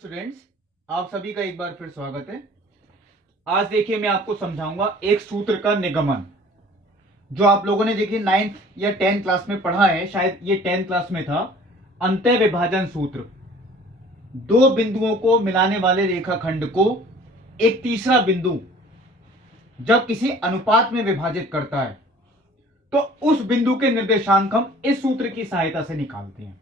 Students, आप सभी का एक बार फिर स्वागत है। आज देखिए मैं आपको समझाऊंगा एक सूत्र का निगमन जो आप लोगों ने देखिए 9th या 10th क्लास में पढ़ा है। शायद ये 10th क्लास में था। अंतः विभाजन सूत्र, दो बिंदुओं को मिलाने वाले रेखाखंड को एक तीसरा बिंदु जब किसी अनुपात में विभाजित करता है तो उस बिंदु के निर्देशांक हम इस सूत्र की सहायता से निकालते हैं।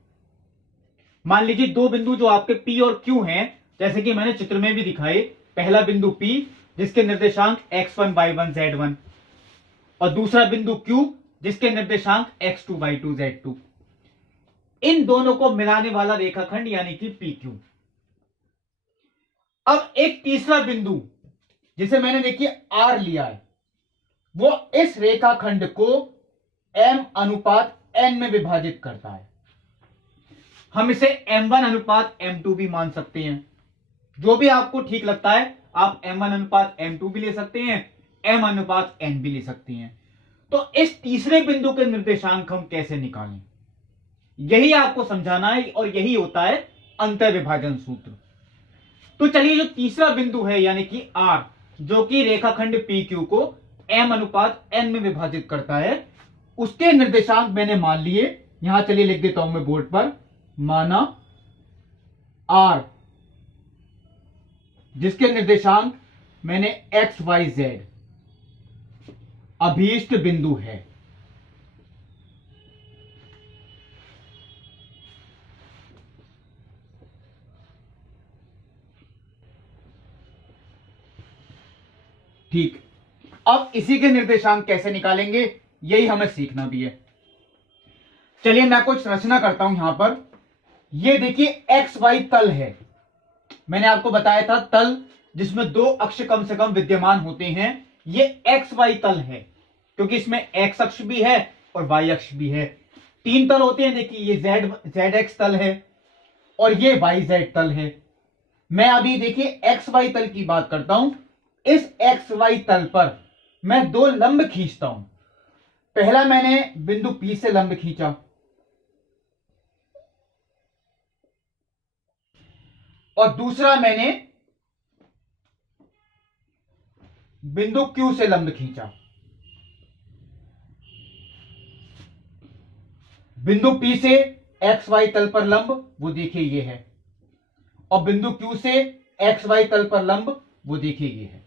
मान लीजिए दो बिंदु जो आपके P और Q हैं, जैसे कि मैंने चित्र में भी दिखाए। पहला बिंदु P जिसके निर्देशांक x1 y1 z1 और दूसरा बिंदु Q जिसके निर्देशांक x2 y2 z2। इन दोनों को मिलाने वाला रेखाखंड यानी कि PQ। अब एक तीसरा बिंदु जिसे मैंने देखिए R लिया है, वो इस रेखाखंड को m अनुपात n में विभाजित करता है। हम इसे m1 अनुपात m2 भी मान सकते हैं। जो भी आपको ठीक लगता है, आप m1 अनुपात m2 भी ले सकते हैं, m अनुपात n भी ले सकते हैं। तो इस तीसरे बिंदु के निर्देशांक हम कैसे निकालें, यही आपको समझाना है और यही होता है अंतः विभाजन सूत्र। तो चलिए, जो तीसरा बिंदु है यानी कि R, जो कि रेखाखंड PQ को m अनुपात n में विभाजित करता है, उसके निर्देशांक मैंने मान लिए। यहां चलिए लिख देता हूं मैं बोर्ड पर। माना R जिसके निर्देशांक मैंने x y z अभीष्ट बिंदु है। ठीक, अब इसी के निर्देशांक कैसे निकालेंगे, यही हमें सीखना भी है। चलिए मैं कुछ रचना करता हूं यहां पर। ये देखिए XY तल है। मैंने आपको बताया था तल जिसमें दो अक्ष कम से कम विद्यमान होते हैं, ये XY तल है, क्योंकि इसमें X अक्ष भी है और Y अक्ष भी है। तीन तल होते हैं। देखिए ये ZX तल है और ये YZ तल है। मैं अभी देखिए XY तल की बात करता हूं। इस XY तल पर मैं दो लंब खींचता हूं। पहला मैंने बिंदु P से लंब खींचा और दूसरा मैंने बिंदु Q से लंब खींचा। बिंदु P से XY तल पर लंब, वो देखिए ये है, और बिंदु Q से XY तल पर लंब, वो देखिए ये है।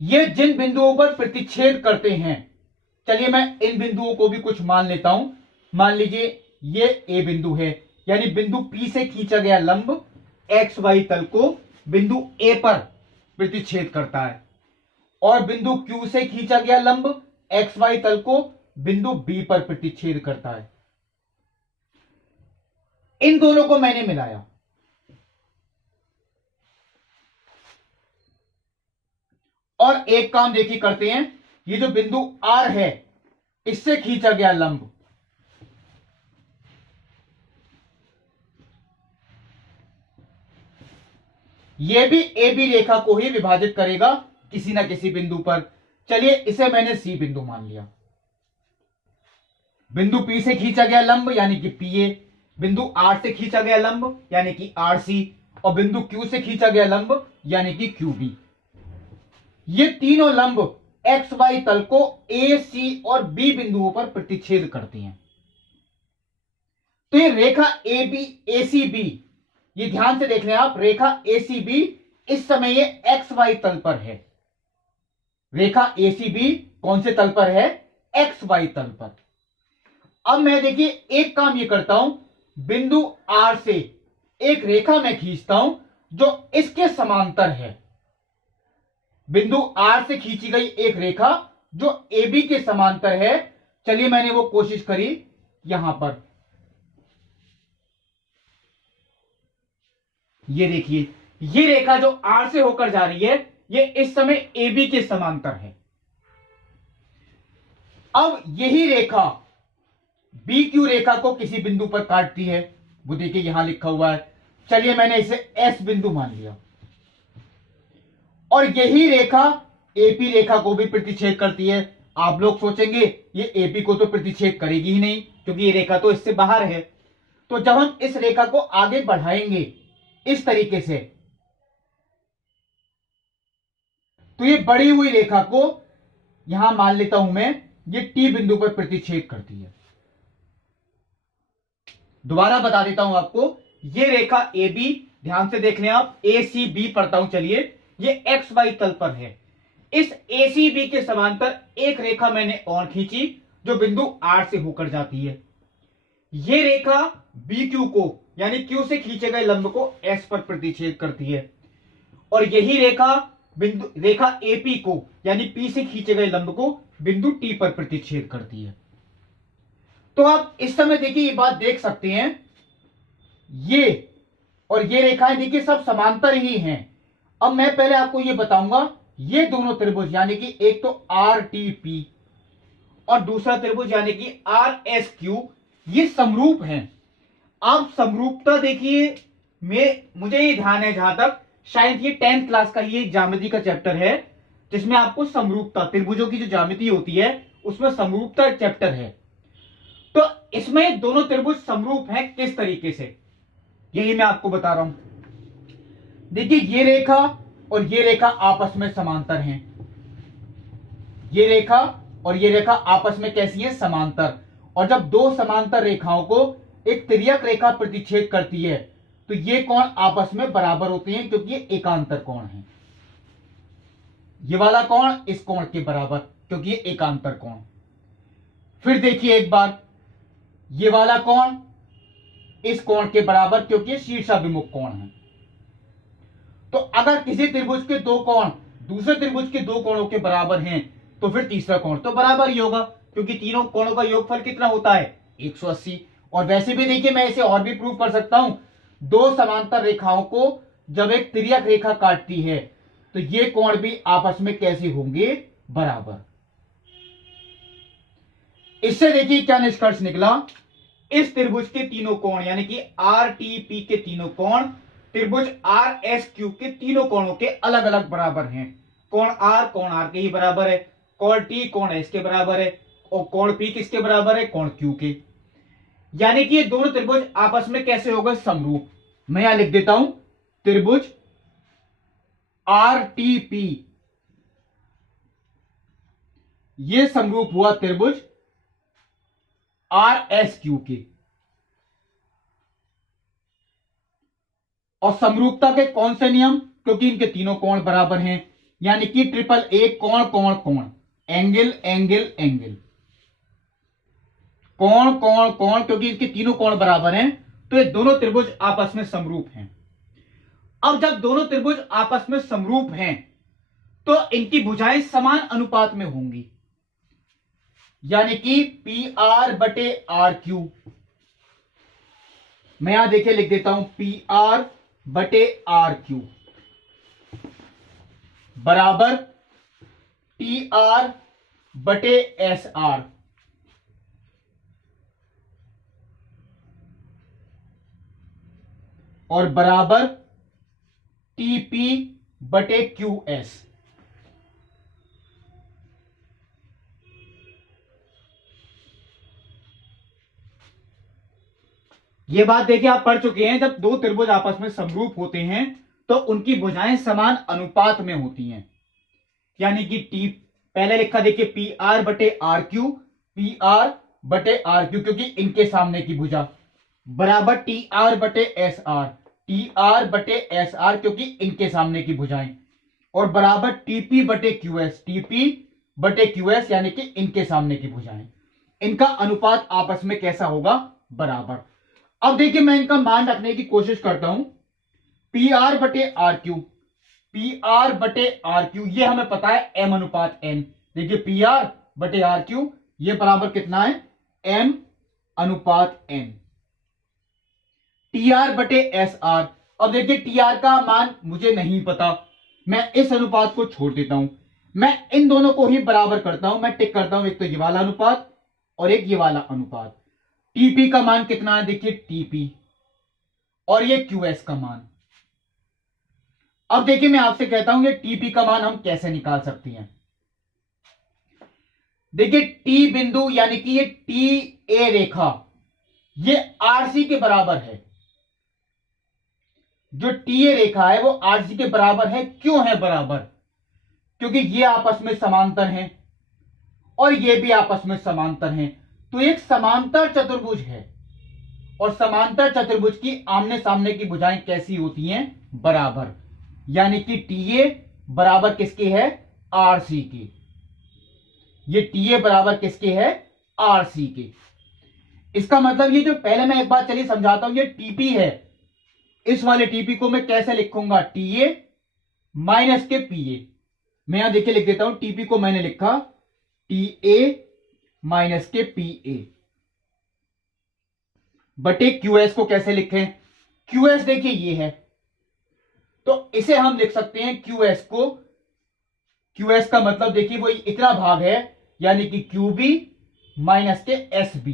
ये जिन बिंदुओं पर प्रतिच्छेद करते हैं, चलिए मैं इन बिंदुओं को भी कुछ मान लेता हूं। मान लीजिए ये A बिंदु है, यानी बिंदु P से खींचा गया लंब XY तल को बिंदु A पर प्रतिच्छेद करता है, और बिंदु Q से खींचा गया लंब XY तल को बिंदु B पर प्रतिच्छेद करता है। इन दोनों को मैंने मिलाया और एक काम देखिए करते हैं। ये जो बिंदु R है, इससे खींचा गया लंब ये भी AB रेखा को ही विभाजित करेगा किसी ना किसी बिंदु पर। चलिए इसे मैंने C बिंदु मान लिया। बिंदु P से खींचा गया लंब यानी कि PA, बिंदु R से खींचा गया लंब यानी कि RC, और बिंदु Q से खींचा गया लंब यानी कि QB। ये तीनों लंब XY तल को A, C और B बिंदुओं पर प्रतिच्छेद करती हैं। तो ये रेखा ACB, ये ध्यान से देख लें आप, रेखा ACB इस समय ये XY तल पर है। रेखा ACB कौन से तल पर है? XY तल पर। अब मैं देखिए एक काम ये करता हूं, बिंदु R से एक रेखा मैं खींचता हूं जो इसके समांतर है। बिंदु R से खींची गई एक रेखा जो AB के समांतर है। चलिए मैंने वो कोशिश करी यहां पर। ये देखिए, ये रेखा जो R से होकर जा रही है, ये इस समय AB के समांतर है। अब यही रेखा BQ रेखा को किसी बिंदु पर काटती है, वो देखिए यहां लिखा हुआ है। चलिए मैंने इसे S बिंदु मान लिया, और यही रेखा AP रेखा को भी प्रतिच्छेद करती है। आप लोग सोचेंगे ये AP को तो प्रतिच्छेद करेगी ही नहीं, क्योंकि ये रेखा तो इससे बाहर है। तो जब हम इस रेखा को आगे बढ़ाएंगे इस तरीके से, तो ये बढ़ी हुई रेखा को यहां मान लेता हूं मैं, ये टी बिंदु पर प्रतिच्छेद करती है। दोबारा बता देता हूं आपको, ये रेखा ए बी, ध्यान से देख लें आप, ए सी बी पढ़ता हूं, चलिए, ये एक्स वाई तल पर है। इस ए सी बी के समांतर एक रेखा मैंने और खींची जो बिंदु आर से होकर जाती है। ये रेखा बी क्यू को यानी क्यू से खींचे गए लंब को एस पर प्रतिच्छेद करती है, और यही रेखा रेखा एपी को यानी पी से खींचे गए लंब को बिंदु टी पर प्रतिच्छेद करती है। तो आप इस समय देखिए ये बात देख सकते हैं, ये और ये रेखाएं देखिए सब समांतर ही हैं। अब मैं पहले आपको ये बताऊंगा, ये दोनों त्रिभुज यानी कि एक तो आर टी पी और दूसरा त्रिभुज यानी कि आर एस क्यू, ये समरूप हैं। आप समरूपता देखिए, मुझे ये ध्यान है जहां तक, शायद ये 10th क्लास का ये ज्यामिति का चैप्टर है जिसमें आपको समरूपता, त्रिभुजों की जो ज्यामिति होती है उसमें समरूपता एक चैप्टर है। तो इसमें दोनों त्रिभुज समरूप हैं किस तरीके से, यही मैं आपको बता रहा हूं। देखिए ये रेखा और ये रेखा आपस में समांतर हैं, ये रेखा और ये रेखा आपस में कैसी है, समांतर। और जब दो समांतर रेखाओं को एक तिर्यक रेखा प्रतिच्छेद करती है तो ये कोण आपस में बराबर होते हैं, क्योंकि ये एकांतर कोण है। ये वाला कोण इस कोण के बराबर, क्योंकि ये एकांतर कोण। फिर देखिए एक बार, ये वाला कोण इस कोण के बराबर, क्योंकि ये शीर्षाभिमुख कोण है। तो अगर किसी त्रिभुज के दो कोण दूसरे त्रिभुज के दो कोणों के बराबर हैं तो फिर तीसरा कोण तो बराबर ही होगा, क्योंकि तीनों कोणों का योगफल कितना होता है, 180। और वैसे भी देखिए मैं इसे और भी प्रूव कर सकता हूं, दो समांतर रेखाओं को जब एक तिर्यक रेखा काटती है तो ये कोण भी आपस में कैसे होंगे, बराबर। इससे देखिए क्या निष्कर्ष निकला, इस त्रिभुज के तीनों कोण यानी कि आर टी पी के तीनों कोण त्रिभुज आर एस क्यू के तीनों कोणों के अलग अलग बराबर हैं। कोण आर के ही बराबर है, कोण टी कोण एस के बराबर है, और कोण पी किसके बराबर है, कोण क्यू के। यानी कि ये दोनों त्रिभुज आपस में कैसे हो गए, समरूप। मैं यहां लिख देता हूं, त्रिभुज आर टी पी ये समरूप हुआ त्रिभुज आर एस क्यू के। और समरूपता के कौन से नियम, क्योंकि इनके तीनों कोण बराबर हैं, यानी कि ट्रिपल ए कोण कोण कोण, एंगल एंगल एंगल, कोण कोण कोण, क्योंकि इनके तीनों कोण बराबर हैं तो ये दोनों त्रिभुज आपस में समरूप हैं। अब जब दोनों त्रिभुज आपस में समरूप हैं तो इनकी भुजाएं समान अनुपात में होंगी, यानी कि पी आर बटे आर क्यू। मैं यहां देखिए लिख देता हूं, पी आर बटे आर क्यू बराबर टी आर बटे एस आर। और बराबर टीपी बटे क्यू एस। ये बात देखिए आप पढ़ चुके हैं, जब दो त्रिभुज आपस में समरूप होते हैं तो उनकी भुजाएं समान अनुपात में होती हैं, यानी कि टी पहले लिखा देखिए पी आर बटे आर क्यू, पी आर बटे आर क्यू क्योंकि इनके सामने की भुजा, बराबर टी आर बटे एस आर, टी आर बटे एस आर क्योंकि इनके सामने की भुजाएं, और बराबर टीपी बटे क्यू एस, टीपी बटे क्यू एस यानी कि इनके सामने की भुजाएं। इनका अनुपात आपस में कैसा होगा, बराबर। अब देखिए मैं इनका मान रखने की कोशिश करता हूं, पी आर बटे आर क्यू, पी आर बटे आर क्यू ये हमें पता है एम अनुपात एन। देखिए पी आर बटे आर क्यू ये बराबर कितना है, एम अनुपात एन। टी आर बटे एस आर, अब देखिए टी आर का मान मुझे नहीं पता, मैं इस अनुपात को छोड़ देता हूं, मैं इन दोनों को ही बराबर करता हूं, मैं टिक करता हूं, एक तो ये वाला अनुपात और एक ये वाला अनुपात। टीपी का मान कितना है, देखिए टीपी, और ये क्यूएस का मान। अब देखिए मैं आपसे कहता हूं ये टीपी का मान हम कैसे निकाल सकते हैं। देखिए टी बिंदु यानी कि ये टी ए रेखा ये आरसी के बराबर है। जो टीए रेखा है वो आरसी के बराबर है। क्यों है बराबर? क्योंकि ये आपस में समांतर हैं और ये भी आपस में समांतर हैं। तो एक समांतर चतुर्भुज है और समांतर चतुर्भुज की आमने सामने की भुजाएं कैसी होती हैं? बराबर। यानी कि टीए बराबर किसके है? आरसी के। ये टीए बराबर किसके है? आरसी के। इसका मतलब ये जो पहले मैं एक बात चलिए समझाता हूं, ये टीपी है। इस वाले टीपी को मैं कैसे लिखूंगा? टीए माइनस के पीए। मैं यहां देखिए लिख देता हूं, टीपी को मैंने लिखा टीए माइनस के पीए बटे क्यूएस को कैसे लिखें? क्यूएस देखिए ये है, तो इसे हम लिख सकते हैं क्यूएस को। क्यूएस का मतलब देखिए वो इतना भाग है, यानी कि क्यूबी माइनस के एसबी।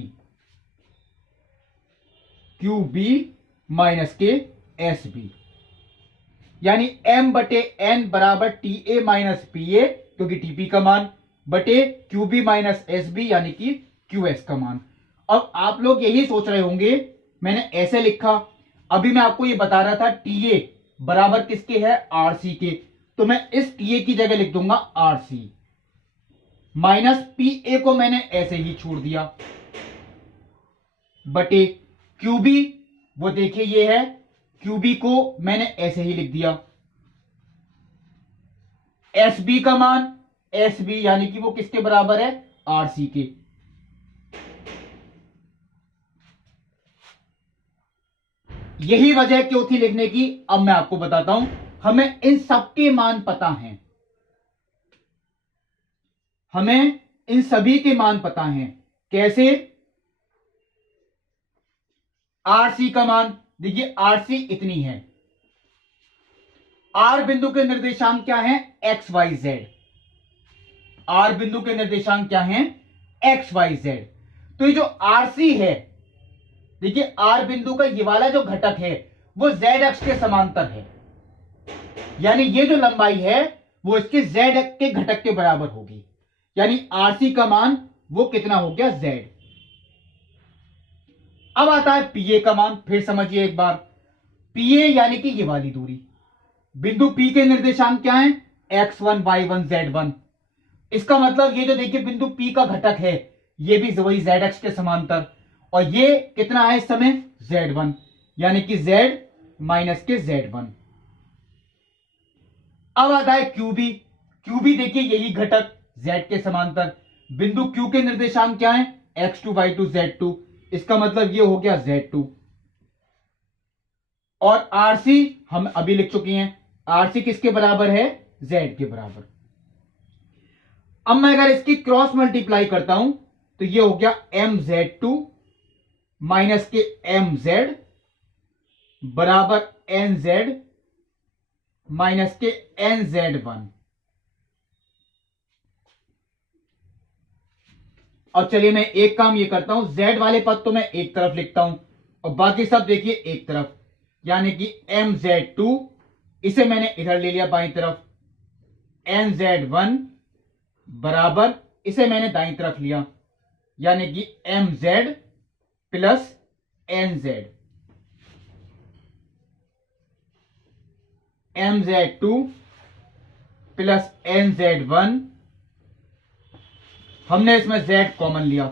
क्यूबी माइनस के एसबी, यानी एम बटे एन बराबर टीए माइनस पीए, क्योंकि टीपी का मान, बटे क्यूबी माइनस एसबी यानी कि क्यूएस का मान। अब आप लोग यही सोच रहे होंगे मैंने ऐसे लिखा, अभी मैं आपको ये बता रहा था टीए बराबर किसके है? आरसी के। तो मैं इस टीए की जगह लिख दूंगा आरसी, माइनस पीए को मैंने ऐसे ही छोड़ दिया, बटे क्यूबी, वो देखिए ये है, क्यूबी को मैंने ऐसे ही लिख दिया। एसबी का मान, एसबी यानी कि वो किसके बराबर है? आरसी के। यही वजह क्यों थी लिखने की, अब मैं आपको बताता हूं। हमें इन सबके मान पता हैं, हमें इन सभी के मान पता हैं। कैसे? आरसी का मान देखिए, आरसी इतनी है। आर बिंदु के निर्देशांक क्या है? X Y Z. आर बिंदु के निर्देशांक क्या है? X Y Z. तो ये जो आरसी है, देखिए आर बिंदु का ये वाला जो घटक है वो जेड अक्ष के समांतर है, यानी ये जो लंबाई है वो इसके जेड के घटक के बराबर होगी। यानी आरसी का मान वो कितना हो गया? जेड। अब आता है पीए का मान। फिर समझिए एक बार, पीए यानी कि ये वाली दूरी। बिंदु पी के निर्देशांक क्या है? x1 y1 z1। इसका मतलब ये जो देखिए बिंदु पी का घटक है ये भी वही जेड अक्ष के समांतर, और ये कितना है इस समय? z1, यानी कि z माइनस के z1। अब आता है क्यूबी। क्यूबी देखिए यही घटक z के समांतर। बिंदु क्यू के निर्देशांक क्या है? x2 y2 z2। इसका मतलब ये हो गया z2। और आरसी हम अभी लिख चुके हैं, आरसी किसके बराबर है? z के बराबर। अब मैं अगर इसकी क्रॉस मल्टीप्लाई करता हूं तो ये हो गया mz2 माइनस के mz बराबर nz माइनस के nz1। और चलिए मैं एक काम ये करता हूं, z वाले पद तो मैं एक तरफ लिखता हूं और बाकी सब देखिए एक तरफ, यानी कि mz2 इसे मैंने इधर ले लिया बाईं तरफ, nz1 बराबर इसे मैंने दाईं तरफ लिया, यानी कि mz plus nz। mz2 plus nz1, हमने इसमें z कॉमन लिया,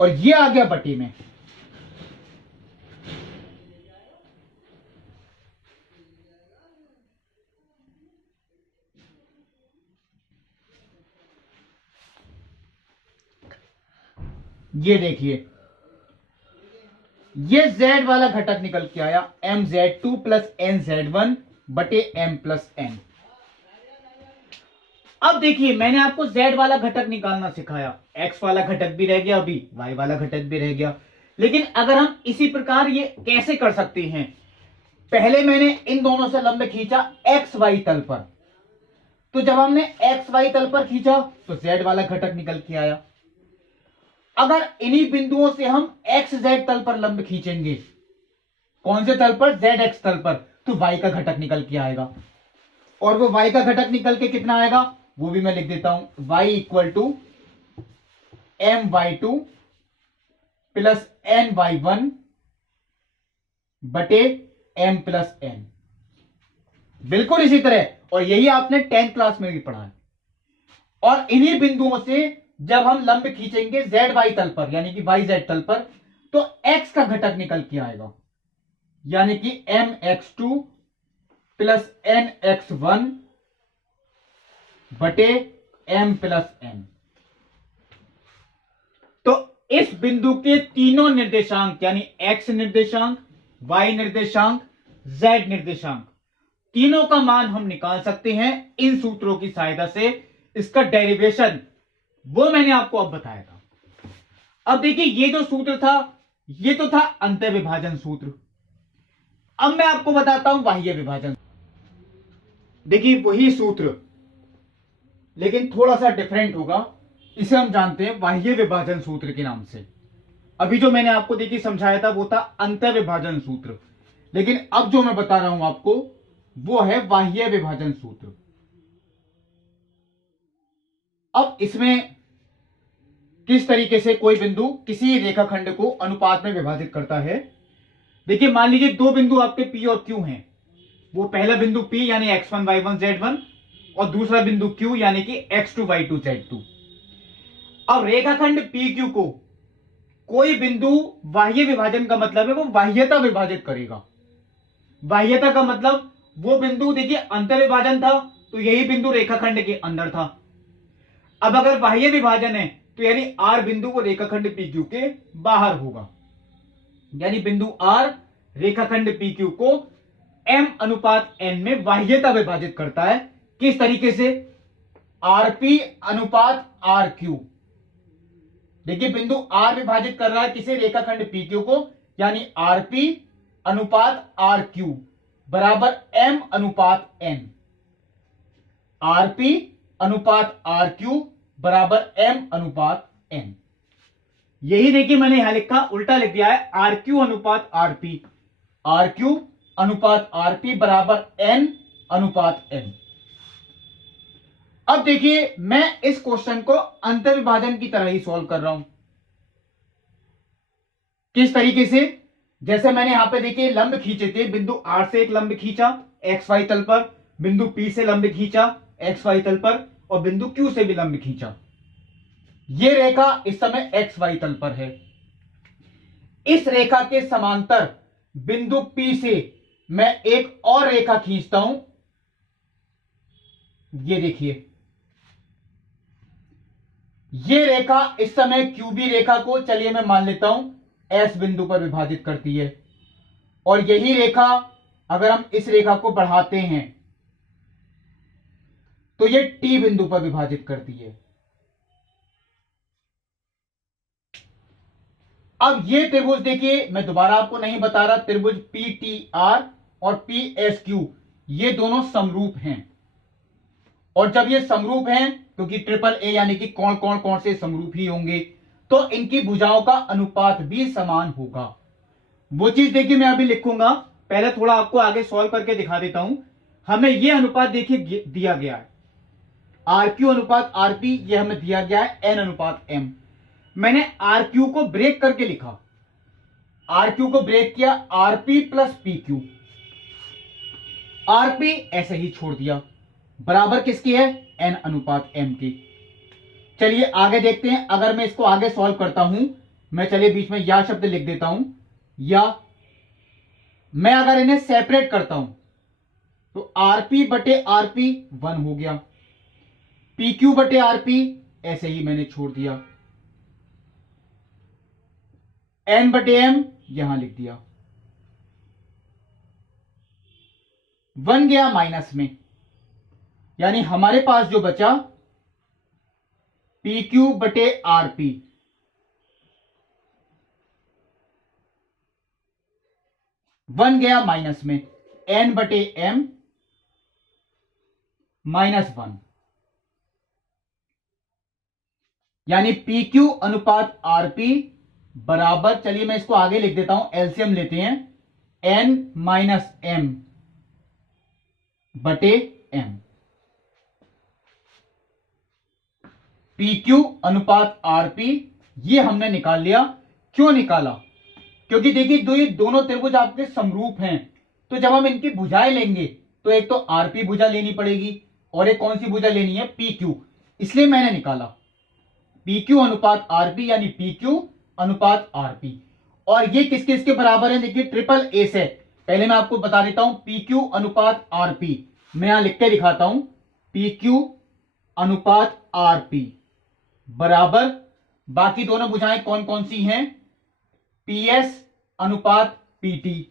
और ये आ गया बटे में। ये देखिए ये z वाला घटक निकल के आया mz2 प्लस nz1 बटे m प्लस n। अब देखिए मैंने आपको z वाला घटक निकालना सिखाया, x वाला घटक भी रह गया, अभी y वाला घटक भी रह गया। लेकिन अगर हम इसी प्रकार ये कैसे कर सकते हैं, पहले मैंने इन दोनों से लंब खींचा x y तल पर, तो जब हमने x y तल पर खींचा तो z वाला घटक निकल के आया। अगर इन्हीं बिंदुओं से हम एक्स जेड तल पर लंब खींचेंगे, कौन से तल पर? जेड एक्स तल पर, तो y का घटक निकल के आएगा, और वो y का घटक निकल के कितना आएगा? वो भी मैं लिख देता हूं, y equal to my2 plus ny1 बटे m प्लस n। बिल्कुल इसी तरह, और यही आपने 10th क्लास में भी पढ़ा है। और इन्हीं बिंदुओं से जब हम लंब खींचेंगे z y तल पर, यानी कि y z तल पर, तो x का घटक निकल के आएगा, यानी कि mx2 प्लस nx1 बटे m प्लस n। तो इस बिंदु के तीनों निर्देशांक, यानी x निर्देशांक, y निर्देशांक, z निर्देशांक, तीनों का मान हम निकाल सकते हैं इन सूत्रों की सहायता से। इसका डेरिवेशन वो मैंने आपको अब बताया था। अब देखिए, ये जो सूत्र था ये तो था अंतः विभाजन सूत्र। अब मैं आपको बताता हूं बाह्य विभाजन। देखिए वही सूत्र, लेकिन थोड़ा सा डिफरेंट होगा। इसे हम जानते हैं बाह्य विभाजन सूत्र के नाम से। अभी जो मैंने आपको देखिए समझाया था वो था अंतः विभाजन सूत्र, लेकिन अब जो मैं बता रहा हूं आपको वो है बाह्य विभाजन सूत्र। अब इसमें किस तरीके से कोई बिंदु किसी रेखाखंड को अनुपात में विभाजित करता है। देखिए मान लीजिए दो बिंदु आपके P और Q हैं। वो पहला बिंदु P यानी x1 y1 z1 और दूसरा बिंदु Q यानी कि x2 y2 z2। अब रेखाखंड PQ को कोई बिंदु बाह्य विभाजन का मतलब है वो बाह्यता विभाजित करेगा। बाह्यता का मतलब वो बिंदु, देखिए अंतर विभाजन था तो यही बिंदु रेखाखंड के अंदर था। अब अगर बाह्य विभाजन है तो यानी R बिंदु वो रेखाखंड PQ के बाहर होगा, यानी बिंदु R रेखाखंड PQ को M अनुपात N में बाह्यता विभाजित करता है। किस तरीके से? RP अनुपात RQ। देखिए बिंदु R विभाजित कर रहा है किसे? रेखाखंड PQ को, यानी RP अनुपात RQ बराबर M अनुपात N। RP अनुपात RQ बराबर M अनुपात N। यही देखिए मैंने यहां लिखा, उल्टा लिख दिया है, RQ अनुपात RP, RQ अनुपात RP बराबर N अनुपात N। अब देखिए मैं इस क्वेश्चन को अंतर विभाजन की तरह ही सॉल्व कर रहा हूं। किस तरीके से? जैसे मैंने यहां पे देखिए लंब खींचे थे, बिंदु R से एक लंब खींचा XY तल पर, बिंदु P से लंब खींचा XY तल पर, और बिंदु Q से भी लंब खींचा। यह रेखा इस समय XY तल पर है। इस रेखा के समांतर बिंदु P से मैं एक और रेखा खींचता हूं। ये देखिए, यह रेखा इस समय QB रेखा को, चलिए मैं मान लेता हूं, S बिंदु पर विभाजित करती है। और यही रेखा अगर हम इस रेखा को बढ़ाते हैं तो यह T बिंदु पर विभाजित करती है। अब ये त्रिभुज देखिए, मैं दोबारा आपको नहीं बता रहा, त्रिभुज PTR और PSQ ये दोनों समरूप हैं। और जब ये समरूप हैं, क्योंकि ट्रिपल ए यानी कि कौन कौन कौन से समरूप ही होंगे, तो इनकी भुजाओं का अनुपात भी समान होगा। वो चीज देखिए मैं अभी लिखूंगा, पहले थोड़ा आपको आगे सॉल्व करके दिखा देता हूं। हमें ये अनुपात देखिए दिया गया है, RQ अनुपात RP, ये हमें दिया गया है N अनुपात M। मैंने RQ को ब्रेक करके लिखा, RQ को ब्रेक किया, RP प्लस PQ, RP ऐसे ही छोड़ दिया, बराबर किसकी है? N अनुपात M की। चलिए आगे देखते हैं। अगर मैं इसको आगे सॉल्व करता हूं, मैं चलिए बीच में या शब्द लिख देता हूं, या मैं अगर इन्हें सेपरेट करता हूं तो RP बटे RP 1 हो गया, PQ बटे RP ऐसे ही मैंने छोड़ दिया, N बटे M यहां लिख दिया, 1 गया माइनस में, यानी हमारे पास जो बचा PQ बटे RP, वन गया माइनस में, N बटे M -1, यानी PQ अनुपात RP बराबर, चलिए मैं इसको आगे लिख देता हूं, एलसीएम लेते हैं, N माइनस M बटे M। पी क्यू अनुपात आर पी, ये हमने निकाल लिया। क्यों निकाला? क्योंकि देखिए ये दोनों त्रिभुज आपके समरूप हैं, तो जब हम इनकी भुजाएं लेंगे तो एक तो आरपी भुजा लेनी पड़ेगी और एक कौन सी भुजा लेनी है? P Q. इसलिए मैंने निकाला पी क्यू अनुपात आरपी, यानी पी क्यू अनुपात आरपी। और ये किस किस के बराबर है? देखिए ट्रिपल ए से। पहले मैं आपको बता देता हूं पी क्यू अनुपात आरपी, मैं यहां लिख के दिखाता हूं। पी क्यू अनुपात आरपी बराबर, बाकी दोनों भुजाएं कौन कौन सी हैं? पीएस अनुपात पीटी,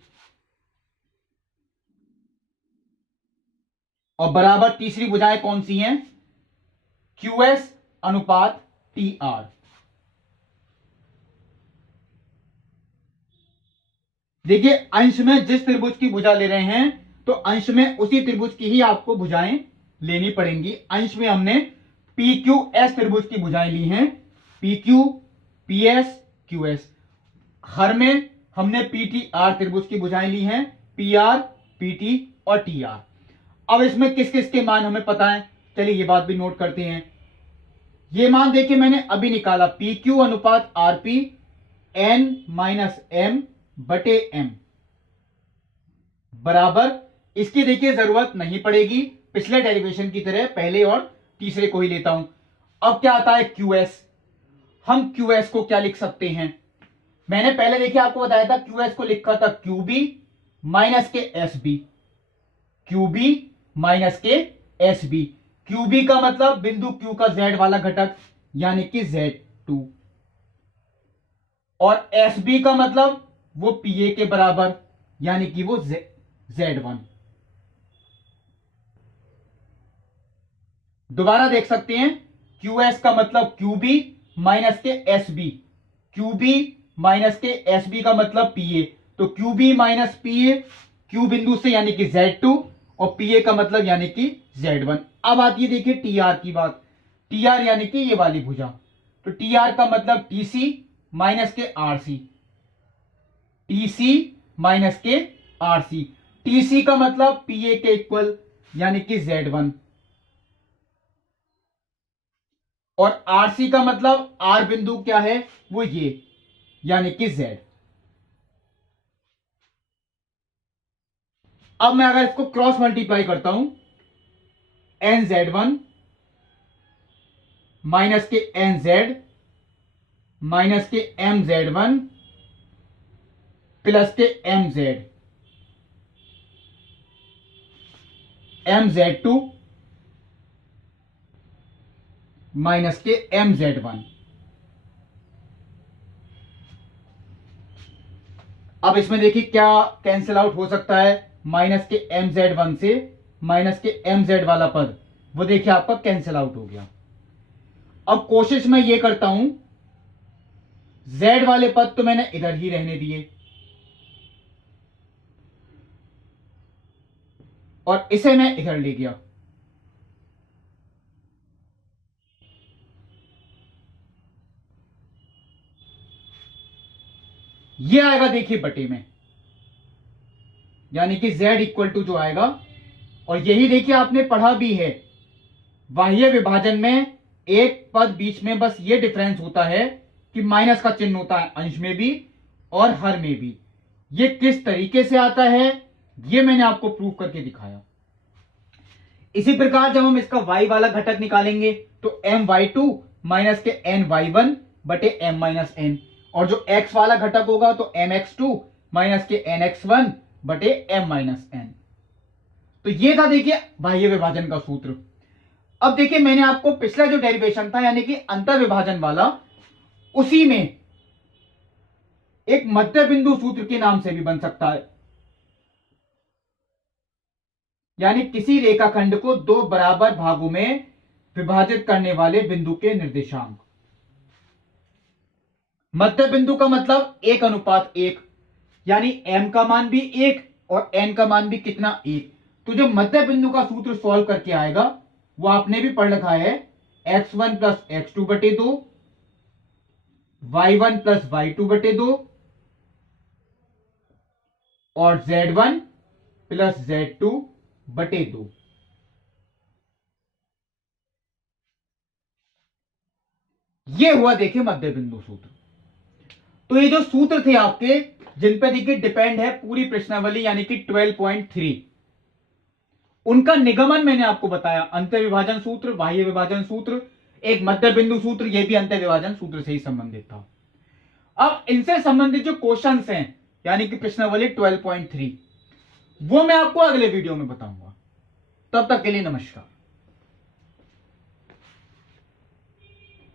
और बराबर तीसरी भुजाएं कौन सी हैं? क्यूएस अनुपात टीआर। देखिए अंश में जिस त्रिभुज की भुजा ले रहे हैं तो अंश में उसी त्रिभुज की ही आपको भुजाएं लेनी पड़ेंगी। अंश में हमने पी क्यू एस त्रिभुज की भुजाएं ली हैं, P Q P S Q S. हर में हमने पी टी आर त्रिभुज की भुजाएं ली हैं, पी आर पी टी और टी आर। अब इसमें किस किस के मान हमें पता है, चलिए ये बात भी नोट करते हैं। ये मान देखिए मैंने अभी निकाला, पी क्यू अनुपात R P N minus M बटे एम बराबर, इसकी देखिए जरूरत नहीं पड़ेगी, पिछले डेरिवेशन की तरह पहले और तीसरे को ही लेता हूं। अब क्या आता है? क्यूएस। हम क्यूएस को क्या लिख सकते हैं? मैंने पहले देखिए आपको बताया था क्यूएस को लिखा था क्यूबी माइनस के एस बी, क्यूबी माइनस के एस बी। क्यूबी का मतलब बिंदु क्यू का जेड वाला घटक यानी कि Z2, और एस बी का मतलब वो पीए के बराबर यानी कि वो Z1। दोबारा देख सकते हैं, क्यूएस का मतलब क्यूबी माइनस के एस बी, क्यूबी माइनस के एस बी का मतलब पीए, तो क्यूबी माइनस पीए क्यू बिंदु से यानी कि Z2, और पीए का मतलब यानी कि Z1। अब आती है देखिए टीआर की बात, टीआर यानी कि ये वाली भुजा, तो टीआर का मतलब टीसी माइनस के आरसी, टीसी माइनस के आरसी। टीसी का मतलब पीए के इक्वल यानी कि Z1, और आरसी का मतलब आर बिंदु क्या है? वो ये यानी कि Z। अब मैं अगर इसको क्रॉस मल्टीप्लाई करता हूं, N Z1 minus K N Z minus K M Z1 plus K M Z, M Z2 minus K M Z1। अब इसमें देखिए क्या कैंसिल आउट हो सकता है? माइनस के एम Z1 से माइनस के एम जेड वाला पद, वो देखिए आपका कैंसिल आउट हो गया। अब कोशिश मैं ये करता हूं, Z वाले पद तो मैंने इधर ही रहने दिए, और इसे मैं इधर ले गया। ये आएगा देखिए बटे में, यानी कि Z इक्वल टू जो आएगा, और यही देखिए आपने पढ़ा भी है, बाह्य विभाजन में एक पद बीच में बस ये डिफरेंस होता है कि माइनस का चिन्ह होता है अंश में भी और हर में भी। ये किस तरीके से आता है ये मैंने आपको प्रूव करके दिखाया। इसी प्रकार जब हम इसका y वाला घटक निकालेंगे तो M Y to minus K N Y one बटे एम माइनस एन, और जो x वाला घटक होगा तो M x to minus K N x one बटे एम माइनस एन। तो ये था देखिए बाह्य विभाजन का सूत्र। अब देखिए मैंने आपको पिछला जो डेरिवेशन था यानी कि अंतर विभाजन वाला, उसी में एक मध्य बिंदु सूत्र के नाम से भी बन सकता है, यानी किसी रेखाखंड को दो बराबर भागों में विभाजित करने वाले बिंदु के निर्देशांक। मध्य बिंदु का मतलब 1:1, यानी m का मान भी 1 और n का मान भी कितना? 1। तो जो मध्य बिंदु का सूत्र सॉल्व करके आएगा वो आपने भी पढ़ रखा है, x1 प्लस x2 बटे 2, y1 प्लस y2 बटे 2 और z1 प्लस z2 बटे 2। ये हुआ देखिए मध्य बिंदु सूत्र। तो ये जो सूत्र थे आपके जिन पे देखिए डिपेंड है पूरी प्रश्नावली यानी कि 12.3, उनका निगमन मैंने आपको बताया, अंत्य विभाजन सूत्र, बाह्य विभाजन सूत्र, एक मध्य बिंदु सूत्र, यह भी अंत्य विभाजन सूत्र से ही संबंधित था। अब इनसे संबंधित जो क्वेश्चंस हैं यानी कि प्रश्नावली 12.3 वो मैं आपको अगले वीडियो में बताऊंगा। तब तक के लिए नमस्कार।